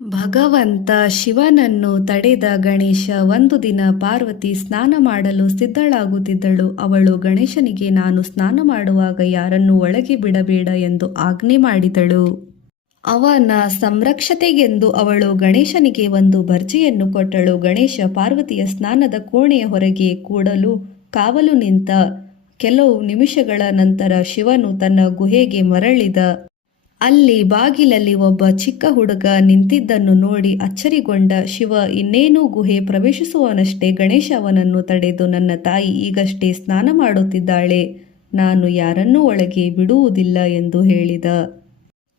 ಭಗವಂತ ಶಿವನನ್ನು ತಡೆದ ಗಣೇಶ ಒಂದು ದಿನ ಪಾರ್ವತಿ ಸ್ನಾನ ಮಾಡಲು ಸಿದ್ಧಳಾಗುತ್ತಿದ್ದಳು. ಅವಳು ಗಣೇಶನಿಗೆ ನಾನು ಸ್ನಾನ ಮಾಡುವಾಗ ಯಾರನ್ನೂ ಒಳಗೆ ಬಿಡಬೇಡ ಎಂದು ಆಜ್ಞೆ ಮಾಡಿದಳು. ಅವನ ಸಂರಕ್ಷತೆಗೆಂದು ಅವಳು ಗಣೇಶನಿಗೆ ಒಂದು ಭರ್ಜಿಯನ್ನು ಕೊಟ್ಟಳು. ಗಣೇಶ ಪಾರ್ವತಿಯ ಸ್ನಾನದ ಕೋಣೆಯ ಹೊರಗೆ ಕೂಡಲು ಕಾವಲು ನಿಂತ. ಕೆಲವು ನಿಮಿಷಗಳ ನಂತರ ಶಿವನು ತನ್ನ ಗುಹೆಗೆ ಮರಳಿದ. ಅಲ್ಲಿ ಬಾಗಿಲಲ್ಲಿ ಒಬ್ಬ ಚಿಕ್ಕ ಹುಡುಗ ನಿಂತಿದ್ದನ್ನು ನೋಡಿ ಅಚ್ಚರಿಗೊಂಡ ಶಿವ ಇನ್ನೇನು ಗುಹೆ ಪ್ರವೇಶಿಸುವನಷ್ಟೇ ಗಣೇಶ ಅವನನ್ನು ತಡೆದು, ನನ್ನ ತಾಯಿ ಈಗಷ್ಟೇ ಸ್ನಾನ ಮಾಡುತ್ತಿದ್ದಾಳೆ, ನಾನು ಯಾರನ್ನೂ ಒಳಗೆ ಬಿಡುವುದಿಲ್ಲ ಎಂದು ಹೇಳಿದ.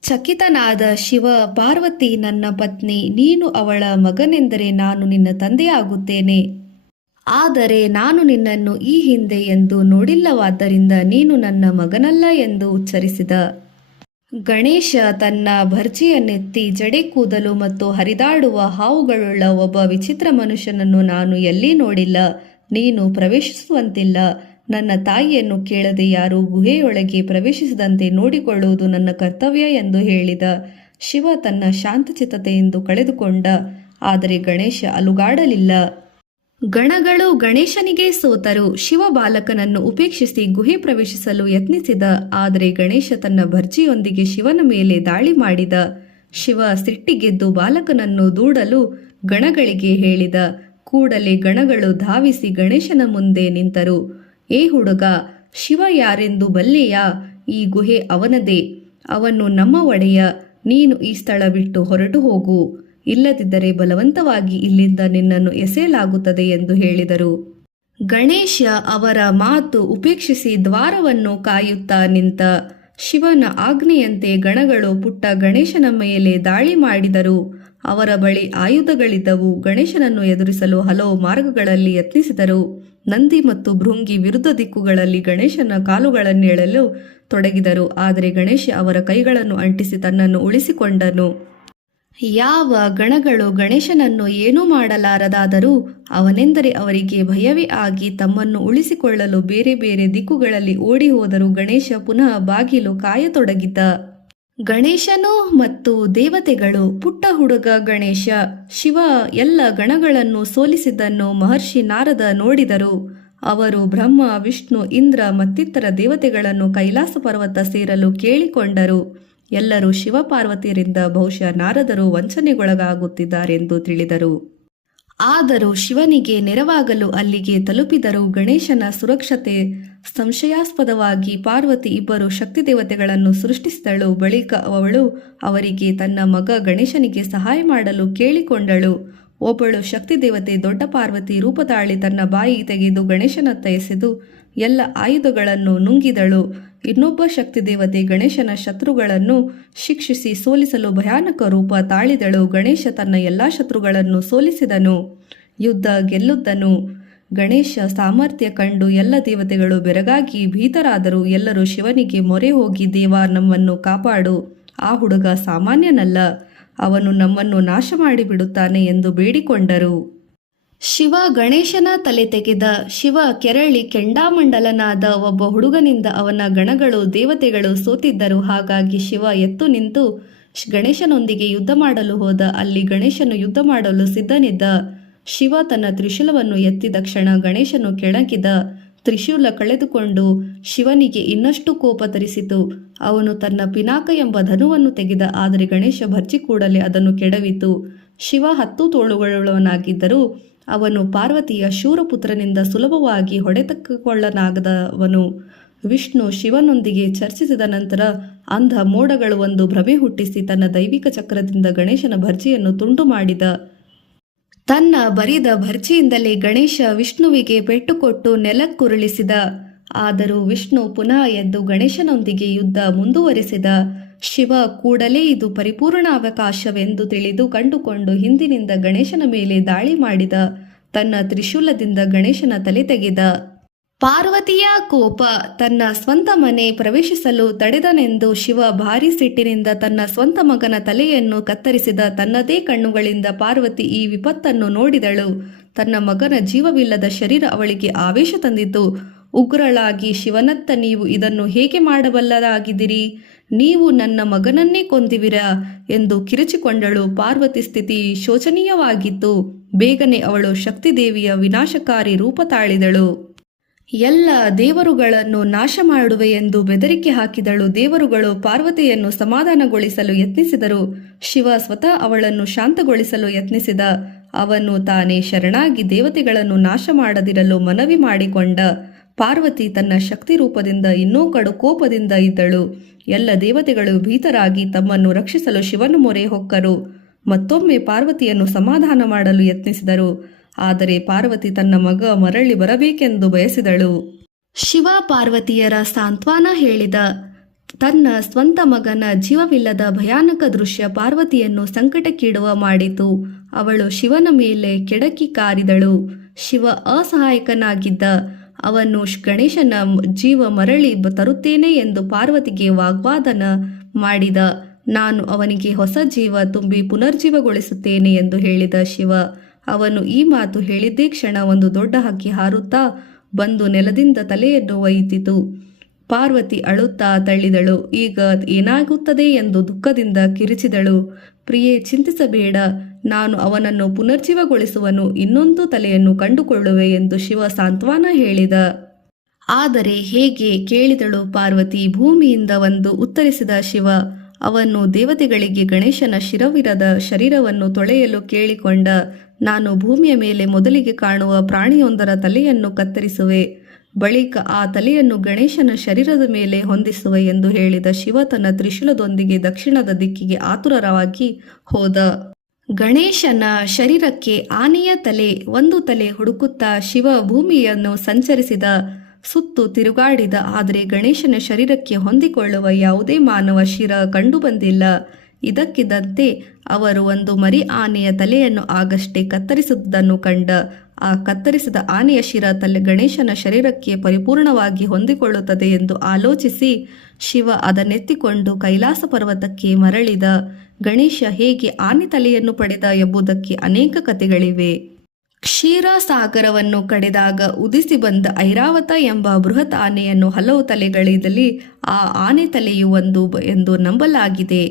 ಚಕಿತನಾದ ಶಿವ, ಪಾರ್ವತಿ ನನ್ನ ಪತ್ನಿ, ನೀನು ಅವಳ ಮಗನೆಂದರೆ ನಾನು ನಿನ್ನ ತಂದೆಯಾಗುತ್ತೇನೆ. ಆದರೆ ನಾನು ನಿನ್ನನ್ನು ಈ ಹಿಂದೆ ಎಂದು ನೋಡಿಲ್ಲವಾದ್ದರಿಂದ ನೀನು ನನ್ನ ಮಗನಲ್ಲ ಎಂದು ಉಚ್ಚರಿಸಿದ. ಗಣೇಶ ತನ್ನ ಭರ್ಜಿಯನ್ನೆತ್ತಿ ಜಡೆ ಕೂದಲು ಮತ್ತು ಹರಿದಾಡುವ ಹಾವುಗಳುಳ್ಳ ಒಬ್ಬ ವಿಚಿತ್ರ ಮನುಷ್ಯನನ್ನು ನಾನು ಎಲ್ಲಿ ನೋಡಿಲ್ಲ, ನೀನು ಪ್ರವೇಶಿಸುವಂತಿಲ್ಲ. ನನ್ನ ತಾಯಿಯನ್ನು ಕೇಳದೆ ಯಾರೂ ಗುಹೆಯೊಳಗೆ ಪ್ರವೇಶಿಸದಂತೆ ನೋಡಿಕೊಳ್ಳುವುದು ನನ್ನ ಕರ್ತವ್ಯ ಎಂದು ಹೇಳಿದ. ಶಿವ ತನ್ನ ಶಾಂತಚಿತ್ತತೆಯಿಂದ ಕಳೆದುಕೊಂಡ. ಆದರೆ ಗಣೇಶ ಅಲುಗಾಡಲಿಲ್ಲ. ಗಣಗಳು ಗಣೇಶನಿಗೆ ಸೋತರು. ಶಿವ ಬಾಲಕನನ್ನು ಉಪೇಕ್ಷಿಸಿ ಗುಹೆ ಪ್ರವೇಶಿಸಲು ಯತ್ನಿಸಿದ. ಆದರೆ ಗಣೇಶ ತನ್ನ ಭರ್ಜಿಯೊಂದಿಗೆ ಶಿವನ ಮೇಲೆ ದಾಳಿ ಮಾಡಿದ. ಶಿವ ಸಿಟ್ಟಿಗೆದ್ದು ಬಾಲಕನನ್ನು ದೂಡಲು ಗಣಗಳಿಗೆ ಹೇಳಿದ. ಕೂಡಲೇ ಗಣಗಳು ಧಾವಿಸಿ ಗಣೇಶನ ಮುಂದೆ ನಿಂತರು. ಏ ಹುಡುಗ, ಶಿವ ಯಾರೆಂದು ಬಲ್ಲೆಯಾ? ಈ ಗುಹೆ ಅವನದೇ, ಅವನು ನಮ್ಮ ಒಡೆಯ. ನೀನು ಈ ಸ್ಥಳ ಬಿಟ್ಟು ಹೊರಟು ಹೋಗು, ಇಲ್ಲದಿದ್ದರೆ ಬಲವಂತವಾಗಿ ಇಲ್ಲಿಂದ ನಿನ್ನನ್ನು ಎಸೆಯಲಾಗುತ್ತದೆ ಎಂದು ಹೇಳಿದರು. ಗಣೇಶ ಅವರ ಮಾತು ಉಪೇಕ್ಷಿಸಿ ದ್ವಾರವನ್ನು ಕಾಯುತ್ತಾ ನಿಂತ. ಶಿವನ ಆಜ್ಞೆಯಂತೆ ಗಣಗಳು ಪುಟ್ಟ ಗಣೇಶನ ಮೇಲೆ ದಾಳಿ ಮಾಡಿದರು. ಅವರ ಬಳಿ ಆಯುಧಗಳಿದ್ದವು. ಗಣೇಶನನ್ನು ಎದುರಿಸಲು ಹಲವು ಮಾರ್ಗಗಳಲ್ಲಿ ಯತ್ನಿಸಿದರು. ನಂದಿ ಮತ್ತು ಭೃಂಗಿ ವಿರುದ್ಧ ದಿಕ್ಕುಗಳಲ್ಲಿ ಗಣೇಶನ ಕಾಲುಗಳನ್ನೆಳೆಯಲು ತೊಡಗಿದರು. ಆದರೆ ಗಣೇಶ ಅವರ ಕೈಗಳನ್ನು ಅಂಟಿಸಿ ತನ್ನನ್ನು ಉಳಿಸಿಕೊಂಡನು. ಯಾವ ಗಣಗಳು ಗಣೇಶನನ್ನು ಏನೂ ಮಾಡಲಾರದಾದರೂ ಅವನೆಂದರೆ ಅವರಿಗೆ ಭಯವೇ ಆಗಿ ತಮ್ಮನ್ನು ಉಳಿಸಿಕೊಳ್ಳಲು ಬೇರೆ ಬೇರೆ ದಿಕ್ಕುಗಳಲ್ಲಿ ಓಡಿ ಹೋದರು. ಗಣೇಶ ಪುನಃ ಬಾಗಿಲು ಕಾಯತೊಡಗಿದ್ದ. ಗಣೇಶನು ಮತ್ತು ದೇವತೆಗಳು. ಪುಟ್ಟ ಹುಡುಗ ಗಣೇಶ. ಶಿವ ಎಲ್ಲ ಗಣಗಳನ್ನು ಸೋಲಿಸಿದ್ದನ್ನು ಮಹರ್ಷಿ ನಾರದ ನೋಡಿದರು. ಅವರು ಬ್ರಹ್ಮ, ವಿಷ್ಣು, ಇಂದ್ರ ಮತ್ತಿತರ ದೇವತೆಗಳನ್ನು ಕೈಲಾಸ ಪರ್ವತ ಸೇರಲು ಕೇಳಿಕೊಂಡರು. ಎಲ್ಲರೂ ಶಿವಪಾರ್ವತಿಯರಿಂದ ಬಹುಶಃ ನಾರದರು ವಂಚನೆಗೊಳಗಾಗುತ್ತಿದ್ದಾರೆಂದು ತಿಳಿದರು. ಆದರೂ ಶಿವನಿಗೆ ನೆರವಾಗಲು ಅಲ್ಲಿಗೆ ತಲುಪಿದರು. ಗಣೇಶನ ಸುರಕ್ಷತೆ ಸಂಶಯಾಸ್ಪದವಾಗಿ ಪಾರ್ವತಿ ಇಬ್ಬರು ಶಕ್ತಿ ದೇವತೆಗಳನ್ನು ಸೃಷ್ಟಿಸಿದಳು. ಬಳಿಕ ಅವಳು ಅವರಿಗೆ ತನ್ನ ಮಗ ಗಣೇಶನಿಗೆ ಸಹಾಯ ಮಾಡಲು ಕೇಳಿಕೊಂಡಳು. ಒಬ್ಬಳು ಶಕ್ತಿ ದೇವತೆ ದೊಡ್ಡ ಪಾರ್ವತಿ ರೂಪ ತಾಳಿ ತನ್ನ ಬಾಯಿ ತೆಗೆದು ಗಣೇಶನತ್ತ ಎಸೆದು ಎಲ್ಲ ಆಯುಧಗಳನ್ನು ನುಂಗಿದಳು. ಇನ್ನೊಬ್ಬ ಶಕ್ತಿ ದೇವತೆ ಗಣೇಶನ ಶತ್ರುಗಳನ್ನು ಶಿಕ್ಷಿಸಿ ಸೋಲಿಸಲು ಭಯಾನಕ ರೂಪ ತಾಳಿದಳು. ಗಣೇಶ ತನ್ನ ಎಲ್ಲ ಶತ್ರುಗಳನ್ನು ಸೋಲಿಸಿದನು, ಯುದ್ಧ ಗೆಲ್ಲುತ್ತನು. ಗಣೇಶ ಸಾಮರ್ಥ್ಯ ಕಂಡು ಎಲ್ಲ ದೇವತೆಗಳು ಬೆರಗಾಗಿ ಭೀತರಾದರು. ಎಲ್ಲರೂ ಶಿವನಿಗೆ ಮೊರೆ ಹೋಗಿ, ದೇವ, ನಮ್ಮನ್ನು ಕಾಪಾಡು, ಆ ಹುಡುಗ ಸಾಮಾನ್ಯನಲ್ಲ, ಅವನು ನಮ್ಮನ್ನು ನಾಶ ಮಾಡಿಬಿಡುತ್ತಾನೆ ಎಂದು ಬೇಡಿಕೊಂಡರು. ಶಿವ ಗಣೇಶನ ತಲೆ ತೆಗೆದ. ಶಿವ ಕೆರಳಿ ಕೆಂಡಾಮಂಡಲನಾದ. ಒಬ್ಬ ಹುಡುಗನಿಂದ ಅವನ ಗಣಗಳು ದೇವತೆಗಳು ಸೋತಿದ್ದರು. ಹಾಗಾಗಿ ಶಿವ ಎದ್ದು ನಿಂತು ಗಣೇಶನೊಂದಿಗೆ ಯುದ್ಧ ಮಾಡಲು ಹೋದ. ಅಲ್ಲಿ ಗಣೇಶನು ಯುದ್ಧ ಮಾಡಲು ಸಿದ್ಧನಿದ್ದ. ಶಿವ ತನ್ನ ತ್ರಿಶೂಲವನ್ನು ಎತ್ತಿದ ಕ್ಷಣ ಗಣೇಶನು ಕೆಣಕಿದ. ತ್ರಿಶೂಲ ಕಳೆದುಕೊಂಡು ಶಿವನಿಗೆ ಇನ್ನಷ್ಟು ಕೋಪ ತರಿಸಿತು. ಅವನು ತನ್ನ ಪಿನಾಕ ಎಂಬ ಧನುವನ್ನು ತೆಗೆದ. ಆದರೆ ಗಣೇಶ ಭರ್ಜಿ ಕೂಡಲೇ ಅದನ್ನು ಕೆಡವಿತು. ಶಿವ 10 ತೋಳುಗಳುಳ್ಳವನಾಗಿದ್ದರೂ ಅವನು ಪಾರ್ವತಿಯ ಶೂರಪುತ್ರನಿಂದ ಸುಲಭವಾಗಿ ಹೊಡೆತಕ್ಕೊಳ್ಳನಾಗದವನು. ವಿಷ್ಣು ಶಿವನೊಂದಿಗೆ ಚರ್ಚಿಸಿದ ನಂತರ ಅಂಧ ಮೋಡಗಳು ಒಂದು ಭ್ರಮೆ ಹುಟ್ಟಿಸಿ ತನ್ನ ದೈವಿಕ ಚಕ್ರದಿಂದ ಗಣೇಶನ ಭರ್ಜಿಯನ್ನು ತುಂಡು ಮಾಡಿದ. ತನ್ನ ಬರಿದ ಭರ್ಜಿಯಿಂದಲೇ ಗಣೇಶ ವಿಷ್ಣುವಿಗೆ ಪೆಟ್ಟು ಕೊಟ್ಟು ನೆಲಕ್ಕುರುಳಿಸಿದ. ಆದರೂ ವಿಷ್ಣು ಪುನಃ ಎದ್ದು ಗಣೇಶನೊಂದಿಗೆ ಯುದ್ಧ ಮುಂದುವರೆಸಿದ. ಶಿವ ಕೂಡಲೇ ಇದು ಪರಿಪೂರ್ಣ ಅವಕಾಶವೆಂದು ತಿಳಿದು ಕಂಡುಕೊಂಡು ಹಿಂದಿನಿಂದ ಗಣೇಶನ ಮೇಲೆ ದಾಳಿ ಮಾಡಿದ. ತನ್ನ ತ್ರಿಶೂಲದಿಂದ ಗಣೇಶನ ತಲೆ ತೆಗೆದ. ಪಾರ್ವತಿಯ ಕೋಪ. ತನ್ನ ಸ್ವಂತ ಮನೆ ಪ್ರವೇಶಿಸಲು ತಡೆದನೆಂದು ಶಿವ ಭಾರೀ ಸಿಟ್ಟಿನಿಂದ ತನ್ನ ಸ್ವಂತ ಮಗನ ತಲೆಯನ್ನು ಕತ್ತರಿಸಿದ. ತನ್ನದೇ ಕಣ್ಣುಗಳಿಂದ ಪಾರ್ವತಿ ಈ ವಿಪತ್ತನ್ನು ನೋಡಿದಳು. ತನ್ನ ಮಗನ ಜೀವವಿಲ್ಲದ ಶರೀರ ಅವಳಿಗೆ ಆವೇಶ ತಂದಿತು. ಉಗ್ರಳಾಗಿ ಶಿವನತ್ತ, ನೀವು ಇದನ್ನು ಹೇಗೆ ಮಾಡಬಲ್ಲರಾಗಿದ್ದೀರಿ? ನೀವು ನನ್ನ ಮಗನನ್ನೇ ಕೊಂದಿವಿರಾ ಎಂದು ಕಿರುಚಿಕೊಂಡಳು. ಪಾರ್ವತಿ ಸ್ಥಿತಿ ಶೋಚನೀಯವಾಗಿತ್ತು. ಬೇಗನೆ ಅವಳು ಶಕ್ತಿದೇವಿಯ ವಿನಾಶಕಾರಿ ರೂಪ ತಾಳಿದಳು. ಎಲ್ಲ ದೇವರುಗಳನ್ನು ನಾಶ ಮಾಡುವೆ ಎಂದು ಬೆದರಿಕೆ ಹಾಕಿದಳು. ದೇವರುಗಳು ಪಾರ್ವತಿಯನ್ನು ಸಮಾಧಾನಗೊಳಿಸಲು ಯತ್ನಿಸಿದರು. ಶಿವ ಸ್ವತಃ ಅವಳನ್ನು ಶಾಂತಗೊಳಿಸಲು ಯತ್ನಿಸಿದ. ಅವನು ತಾನೇ ಶರಣಾಗಿ ದೇವತೆಗಳನ್ನು ನಾಶ ಮಾಡದಿರಲು ಮನವಿ ಮಾಡಿಕೊಂಡ. ಪಾರ್ವತಿ ತನ್ನ ಶಕ್ತಿ ರೂಪದಿಂದ ಇನ್ನೂ ಕಡು ಕೋಪದಿಂದ ಇದ್ದಳು. ಎಲ್ಲ ದೇವತೆಗಳು ಭೀತರಾಗಿ ತಮ್ಮನ್ನು ರಕ್ಷಿಸಲು ಶಿವನ ಮೊರೆ ಹೊಕ್ಕರು. ಮತ್ತೊಮ್ಮೆ ಪಾರ್ವತಿಯನ್ನು ಸಮಾಧಾನ ಮಾಡಲು ಯತ್ನಿಸಿದರು. ಆದರೆ ಪಾರ್ವತಿ ತನ್ನ ಮಗ ಮರಳಿ ಬರಬೇಕೆಂದು ಬಯಸಿದಳು. ಶಿವ ಪಾರ್ವತಿಯರ ಸಾಂತ್ವನ ಹೇಳಿದ. ತನ್ನ ಸ್ವಂತ ಮಗನ ಜೀವವಿಲ್ಲದ ಭಯಾನಕ ದೃಶ್ಯ ಪಾರ್ವತಿಯನ್ನು ಸಂಕಟಕ್ಕೀಡುವ ಮಾಡಿತು. ಅವಳು ಶಿವನ ಮೇಲೆ ಕೆಡಕಿ ಕಾರಿದಳು. ಶಿವ ಅಸಹಾಯಕನಾಗಿದ್ದ. ಅವನು ಗಣೇಶನ ಜೀವ ಮರಳಿ ತರುತ್ತೇನೆ ಎಂದು ಪಾರ್ವತಿಗೆ ವಾಗ್ವಾದನ ಮಾಡಿದ. ನಾನು ಅವನಿಗೆ ಹೊಸ ಜೀವ ತುಂಬಿ ಪುನರ್ಜೀವಗೊಳಿಸುತ್ತೇನೆ ಎಂದು ಹೇಳಿದ ಶಿವ. ಅವನು ಈ ಮಾತು ಹೇಳಿದ್ದೇ ಕ್ಷಣ ಒಂದು ದೊಡ್ಡ ಹಕ್ಕಿ ಹಾರುತ್ತಾ ಬಂದು ನೆಲದಿಂದ ತಲೆಯನ್ನು ಒಯ್ಯಿತು. ಪಾರ್ವತಿ ಅಳುತ್ತಾ ತಳ್ಳಿದಳು. ಈಗ ಏನಾಗುತ್ತದೆ ಎಂದು ದುಃಖದಿಂದ ಕಿರಿಚಿದಳು. ಪ್ರಿಯೆ, ಚಿಂತಿಸಬೇಡ, ನಾನು ಅವನನ್ನು ಪುನರ್ಜೀವಗೊಳಿಸುವನು. ಇನ್ನೊಂದು ತಲೆಯನ್ನು ಕಂಡುಕೊಳ್ಳುವೆ ಎಂದು ಶಿವ ಸಾಂತ್ವನ ಹೇಳಿದ. ಆದರೆ ಹೇಗೆ ಕೇಳಿದಳು ಪಾರ್ವತಿ. ಭೂಮಿಯಿಂದ ಒಂದು ಉತ್ತರಿಸಿದ ಶಿವ. ಅವನು ದೇವತೆಗಳಿಗೆ ಗಣೇಶನ ಶಿರವಿರದ ಶರೀರವನ್ನು ತೊಳೆಯಲು ಕೇಳಿಕೊಂಡ. ನಾನು ಭೂಮಿಯ ಮೇಲೆ ಮೊದಲಿಗೆ ಕಾಣುವ ಪ್ರಾಣಿಯೊಂದರ ತಲೆಯನ್ನು ಕತ್ತರಿಸುವೆ. ಬಳಿಕ ಆ ತಲೆಯನ್ನು ಗಣೇಶನ ಶರೀರದ ಮೇಲೆ ಹೊಂದಿಸುವೆ ಎಂದು ಹೇಳಿದ ಶಿವ ತನ್ನ ತ್ರಿಶೂಲದೊಂದಿಗೆ ದಕ್ಷಿಣದ ದಿಕ್ಕಿಗೆ ಆತುರವಾಗಿ ಹೋದ. ಗಣೇಶನ ಶರೀರಕ್ಕೆ ಆನೆಯ ತಲೆ, ಒಂದು ತಲೆ ಹುಡುಕುತ್ತಾ ಶಿವ ಭೂಮಿಯನ್ನು ಸಂಚರಿಸಿದ. ಸುತ್ತು ತಿರುಗಾಡಿದ. ಆದರೆ ಗಣೇಶನ ಶರೀರಕ್ಕೆ ಹೊಂದಿಕೊಳ್ಳುವ ಯಾವುದೇ ಮಾನವ ಶಿರ ಕಂಡುಬಂದಿಲ್ಲ. ಇದಕ್ಕಿದ್ದಂತೆ ಅವರು ಒಂದು ಮರಿ ಆನೆಯ ತಲೆಯನ್ನು ಆಗಷ್ಟೇ ಕತ್ತರಿಸುವುದನ್ನು ಕಂಡ. ಆ ಕತ್ತರಿಸಿದ ಆನೆಯ ಶಿರ ಗಣೇಶನ ಶರೀರಕ್ಕೆ ಪರಿಪೂರ್ಣವಾಗಿ ಹೊಂದಿಕೊಳ್ಳುತ್ತದೆ ಎಂದು ಆಲೋಚಿಸಿ ಶಿವ ಅದನ್ನೆತ್ತಿಕೊಂಡು ಕೈಲಾಸ ಪರ್ವತಕ್ಕೆ ಮರಳಿದ. ಗಣೇಶ ಹೇಗೆ ಆನೆ ತಲೆಯನ್ನು ಪಡೆದ ಎಂಬುದಕ್ಕೆ ಅನೇಕ ಕಥೆಗಳಿವೆ. ಕ್ಷೀರಸಾಗರವನ್ನು ಕಡೆದಾಗ ಉದಿಸಿ ಬಂದ ಐರಾವತ ಎಂಬ ಬೃಹತ್ ಆನೆಯನ್ನು ಹಲವು ತಲೆಗಳಿದ್ದಲ್ಲಿ ಆ ಆನೆ ತಲೆಯು ಒಂದು ಎಂದು ನಂಬಲಾಗಿದೆ.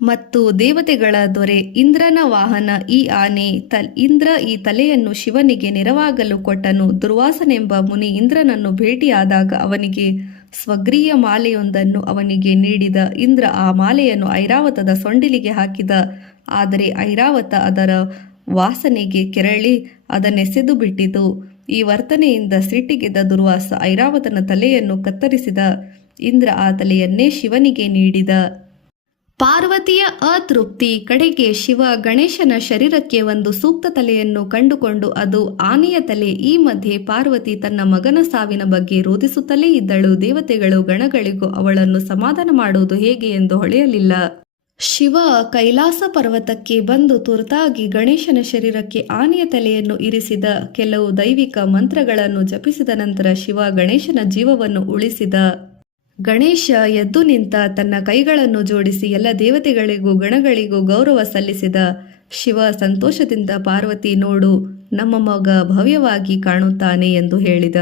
ಮತ್ತು ದೇವತೆಗಳ ದೊರೆ ಇಂದ್ರನ ವಾಹನ ಈ ಆನೆ. ಇಂದ್ರ ಈ ತಲೆಯನ್ನು ಶಿವನಿಗೆ ನೆರವಾಗಲು ಕೊಟ್ಟನು. ದುರ್ವಾಸನೆಂಬ ಮುನಿ ಇಂದ್ರನನ್ನು ಭೇಟಿಯಾದಾಗ ಅವನಿಗೆ ಸ್ವಗ್ರೀಯ ಮಾಲೆಯೊಂದನ್ನು ಅವನಿಗೆ ನೀಡಿದ. ಇಂದ್ರ ಆ ಮಾಲೆಯನ್ನು ಐರಾವತದ ಸೊಂಡಿಲಿಗೆ ಹಾಕಿದ. ಆದರೆ ಐರಾವತ ಅದರ ವಾಸನೆಗೆ ಕೆರಳಿ ಅದನ್ನೆಸೆದು ಬಿಟ್ಟಿತು. ಈ ವರ್ತನೆಯಿಂದ ಸಿಟ್ಟಿಗೆದ್ದ ದುರ್ವಾಸ ಐರಾವತನ ತಲೆಯನ್ನು ಕತ್ತರಿಸಿದ. ಇಂದ್ರ ಆ ತಲೆಯನ್ನೇ ಶಿವನಿಗೆ ನೀಡಿದ. ಪಾರ್ವತಿಯ ಅತೃಪ್ತಿ ಕಡೆಗೆ ಶಿವ ಗಣೇಶನ ಶರೀರಕ್ಕೆ ಒಂದು ಸೂಕ್ತ ತಲೆಯನ್ನು ಕಂಡುಕೊಂಡು ಅದು ಆನೆಯ ತಲೆ. ಈ ಮಧ್ಯೆ ಪಾರ್ವತಿ ತನ್ನ ಮಗನ ಸಾವಿನ ಬಗ್ಗೆ ರೋಧಿಸುತ್ತಲೇ ಇದ್ದಳು. ದೇವತೆಗಳು ಗಣಗಳಿಗೂ ಅವಳನ್ನು ಸಮಾಧಾನ ಮಾಡುವುದು ಹೇಗೆ ಎಂದು ಹೊಳೆಯಲಿಲ್ಲ. ಶಿವ ಕೈಲಾಸ ಪರ್ವತಕ್ಕೆ ಬಂದು ತುರ್ತಾಗಿ ಗಣೇಶನ ಶರೀರಕ್ಕೆ ಆನೆಯ ತಲೆಯನ್ನು ಇರಿಸಿದ. ಕೆಲವು ದೈವಿಕ ಮಂತ್ರಗಳನ್ನು ಜಪಿಸಿದ ನಂತರ ಶಿವ ಗಣೇಶನ ಜೀವವನ್ನು ಉಳಿಸಿದ. ಗಣೇಶ ಎದ್ದು ನಿಂತ. ತನ್ನ ಕೈಗಳನ್ನು ಜೋಡಿಸಿ ಎಲ್ಲ ದೇವತೆಗಳಿಗೂ ಗಣಗಳಿಗೂ ಗೌರವ ಸಲ್ಲಿಸಿದ. ಶಿವ ಸಂತೋಷದಿಂದ ಪಾರ್ವತಿ, ನೋಡು, ನಮ್ಮ ಮಗ ಭವ್ಯವಾಗಿ ಕಾಣುತ್ತಾನೆ ಎಂದು ಹೇಳಿದ.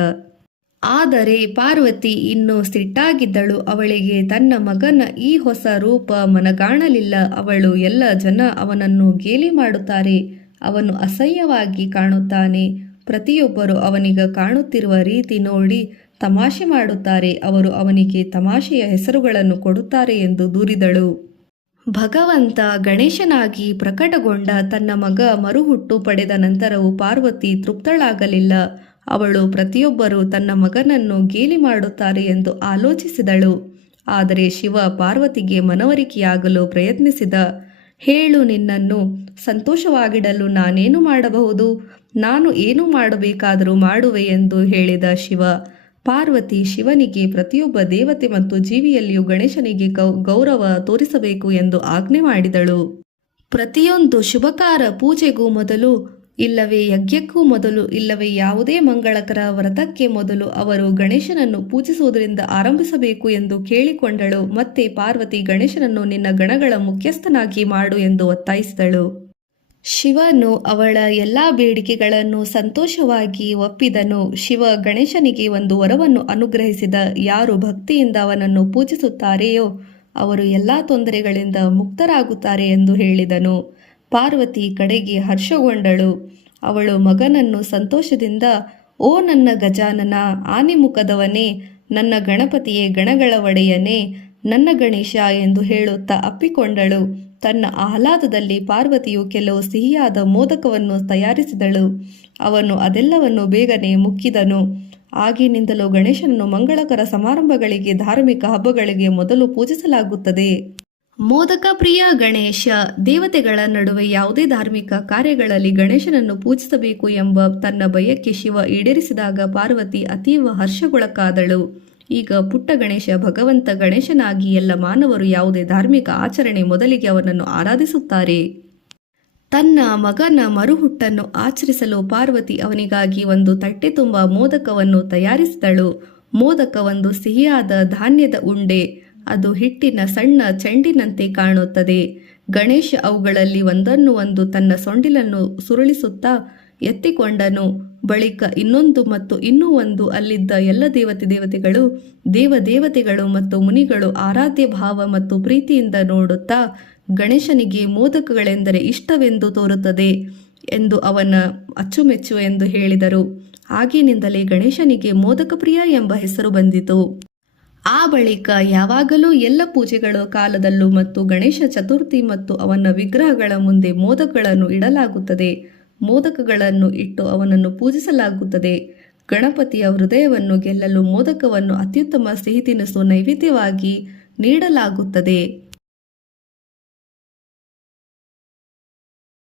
ಆದರೆ ಪಾರ್ವತಿ ಇನ್ನೂ ಸಿಟ್ಟಾಗಿದ್ದಳು. ಅವಳಿಗೆ ತನ್ನ ಮಗನ ಈ ಹೊಸ ರೂಪ ಮನಗಾಣಲಿಲ್ಲ. ಅವಳು, ಎಲ್ಲ ಜನ ಅವನನ್ನು ಗೇಲಿ ಮಾಡುತ್ತಾರೆ, ಅವನು ಅಸಹ್ಯವಾಗಿ ಕಾಣುತ್ತಾನೆ, ಪ್ರತಿಯೊಬ್ಬರು ಅವನಿಗ ಕಾಣುತ್ತಿರುವ ರೀತಿ ನೋಡಿ ತಮಾಷೆ ಮಾಡುತ್ತಾರೆ, ಅವರು ಅವನಿಗೆ ತಮಾಷೆಯ ಹೆಸರುಗಳನ್ನು ಕೊಡುತ್ತಾರೆ ಎಂದು ದೂರಿದಳು. ಭಗವಂತ ಗಣೇಶನಾಗಿ ಪ್ರಕಟಗೊಂಡ ತನ್ನ ಮಗ ಮರುಹುಟ್ಟು ಪಡೆದ ನಂತರವೂ ಪಾರ್ವತಿ ತೃಪ್ತಳಾಗಲಿಲ್ಲ. ಅವಳು ಪ್ರತಿಯೊಬ್ಬರು ತನ್ನ ಮಗನನ್ನು ಗೇಲಿ ಮಾಡುತ್ತಾರೆ ಎಂದು ಆಲೋಚಿಸಿದಳು. ಆದರೆ ಶಿವ ಪಾರ್ವತಿಗೆ ಮನವರಿಕೆಯಾಗಲು ಪ್ರಯತ್ನಿಸಿದ. ಹೇಳು, ನಿನ್ನನ್ನು ಸಂತೋಷವಾಗಿಡಲು ನಾನೇನು ಮಾಡಬಹುದು? ನಾನು ಏನು ಮಾಡಬೇಕಾದರೂ ಮಾಡುವೆ ಎಂದು ಹೇಳಿದ ಶಿವ. ಪಾರ್ವತಿ ಶಿವನಿಗೆ ಪ್ರತಿಯೊಬ್ಬ ದೇವತೆ ಮತ್ತು ಜೀವಿಯಲ್ಲಿಯೂ ಗಣೇಶನಿಗೆ ಗೌರವ ತೋರಿಸಬೇಕು ಎಂದು ಆಜ್ಞೆ ಮಾಡಿದಳು. ಪ್ರತಿಯೊಂದು ಶುಭಕಾರ ಪೂಜೆಗೂ ಮೊದಲು, ಇಲ್ಲವೇ ಯಜ್ಞಕ್ಕೂ ಮೊದಲು, ಇಲ್ಲವೇ ಯಾವುದೇ ಮಂಗಳಕರ ವ್ರತಕ್ಕೆ ಮೊದಲು ಅವರು ಗಣೇಶನನ್ನು ಪೂಜಿಸುವುದರಿಂದ ಆರಂಭಿಸಬೇಕು ಎಂದು ಕೇಳಿಕೊಂಡಳು. ಮತ್ತೆ ಪಾರ್ವತಿ ಗಣೇಶನನ್ನು ನಿನ್ನ ಗಣಗಳ ಮುಖ್ಯಸ್ಥನಾಗಿ ಮಾಡು ಎಂದು ಒತ್ತಾಯಿಸಿದಳು. ಶಿವನು ಅವಳ ಎಲ್ಲ ಬೇಡಿಕೆಗಳನ್ನು ಸಂತೋಷವಾಗಿ ಒಪ್ಪಿದನು. ಶಿವ ಗಣೇಶನಿಗೆ ಒಂದು ವರವನ್ನು ಅನುಗ್ರಹಿಸಿದ. ಯಾರು ಭಕ್ತಿಯಿಂದ ಅವನನ್ನು ಪೂಜಿಸುತ್ತಾರೆಯೋ ಅವರು ಎಲ್ಲ ತೊಂದರೆಗಳಿಂದ ಮುಕ್ತರಾಗುತ್ತಾರೆ ಎಂದು ಹೇಳಿದನು. ಪಾರ್ವತಿ ಕಡೆಗೆ ಹರ್ಷಗೊಂಡಳು. ಅವಳು ಮಗನನ್ನು ಸಂತೋಷದಿಂದ, ಓ ನನ್ನ ಗಜಾನನ, ಆನೆಮುಖದವನೇ, ನನ್ನ ಗಣಪತಿಯೇ, ಗಣಗಳ ಒಡೆಯನೇ, ನನ್ನ ಗಣೇಶ ಎಂದು ಹೇಳುತ್ತಾ ಅಪ್ಪಿಕೊಂಡಳು. ತನ್ನ ಆಹ್ಲಾದದಲ್ಲಿ ಪಾರ್ವತಿಯು ಕೆಲವು ಸಿಹಿಯಾದ ಮೋದಕವನ್ನು ತಯಾರಿಸಿದಳು. ಅವನು ಅದೆಲ್ಲವನ್ನು ಬೇಗನೆ ಮುಕ್ಕಿದನು. ಆಗಿನಿಂದಲೂ ಗಣೇಶನನ್ನು ಮಂಗಳಕರ ಸಮಾರಂಭಗಳಿಗೆ, ಧಾರ್ಮಿಕ ಹಬ್ಬಗಳಿಗೆ ಮೊದಲು ಪೂಜಿಸಲಾಗುತ್ತದೆ. ಮೋದಕ ಪ್ರಿಯ ಗಣೇಶ. ದೇವತೆಗಳ ನಡುವೆ ಯಾವುದೇ ಧಾರ್ಮಿಕ ಕಾರ್ಯಗಳಲ್ಲಿ ಗಣೇಶನನ್ನು ಪೂಜಿಸಬೇಕು ಎಂಬ ತನ್ನ ಬಯಕೆ ಶಿವ ಈಡೇರಿಸಿದಾಗ ಪಾರ್ವತಿ ಅತೀವ ಹರ್ಷಗೊಳಗಾದಳು. ಈಗ ಪುಟ್ಟ ಗಣೇಶ ಭಗವಂತ ಗಣೇಶನಾಗಿ ಎಲ್ಲ ಮಾನವರು ಯಾವುದೇ ಧಾರ್ಮಿಕ ಆಚರಣೆ ಮೊದಲಿಗೆ ಅವನನ್ನು ಆರಾಧಿಸುತ್ತಾರೆ. ತನ್ನ ಮಗನ ಮರುಹುಟ್ಟನ್ನು ಆಚರಿಸಲು ಪಾರ್ವತಿ ಅವನಿಗಾಗಿ ಒಂದು ತಟ್ಟೆ ತುಂಬ ಮೋದಕವನ್ನು ತಯಾರಿಸಿದಳು. ಮೋದಕ ಒಂದು ಸಿಹಿಯಾದ ಧಾನ್ಯದ ಉಂಡೆ. ಅದು ಹಿಟ್ಟಿನ ಸಣ್ಣ ಚೆಂಡಿನಂತೆ ಕಾಣುತ್ತದೆ. ಗಣೇಶ ಅವುಗಳಲ್ಲಿ ಒಂದನ್ನು ಒಂದು ತನ್ನ ಸೊಂಡಿಲನ್ನು ಸುರುಳಿಸುತ್ತಾ ಎತ್ತಿಕೊಂಡನು. ಬಳಿಕ ಇನ್ನೊಂದು ಮತ್ತು ಇನ್ನೂ ಒಂದು. ಅಲ್ಲಿದ್ದ ಎಲ್ಲ ದೇವತೆಗಳು, ದೇವತೆಗಳು ಮತ್ತು ಮುನಿಗಳು ಆರಾಧ್ಯ ಭಾವ ಮತ್ತು ಪ್ರೀತಿಯಿಂದ ನೋಡುತ್ತಾ, ಗಣೇಶನಿಗೆ ಮೋದಕಗಳೆಂದರೆ ಇಷ್ಟವೆಂದು ತೋರುತ್ತದೆ ಎಂದು ಅವನ ಅಚ್ಚುಮೆಚ್ಚು ಎಂದು ಹೇಳಿದರು. ಆಗಿನಿಂದಲೇ ಗಣೇಶನಿಗೆ ಮೋದಕ ಪ್ರಿಯ ಎಂಬ ಹೆಸರು ಬಂದಿತು. ಆ ಬಳಿಕ ಯಾವಾಗಲೂ ಎಲ್ಲ ಪೂಜೆಗಳ ಕಾಲದಲ್ಲೂ ಮತ್ತು ಗಣೇಶ ಚತುರ್ಥಿ ಮತ್ತು ಅವನ ವಿಗ್ರಹಗಳ ಮುಂದೆ ಮೋದಕಗಳನ್ನು ಇಡಲಾಗುತ್ತದೆ. ಮೋದಕಗಳನ್ನು ಇಟ್ಟು ಅವನನ್ನು ಪೂಜಿಸಲಾಗುತ್ತದೆ. ಗಣಪತಿಯ ಹೃದಯವನ್ನು ಗೆಲ್ಲಲು ಮೋದಕವನ್ನು ಅತ್ಯುತ್ತಮ ಸಿಹಿತಿನಿಸು ನೈವೇದ್ಯವಾಗಿ ನೀಡಲಾಗುತ್ತದೆ.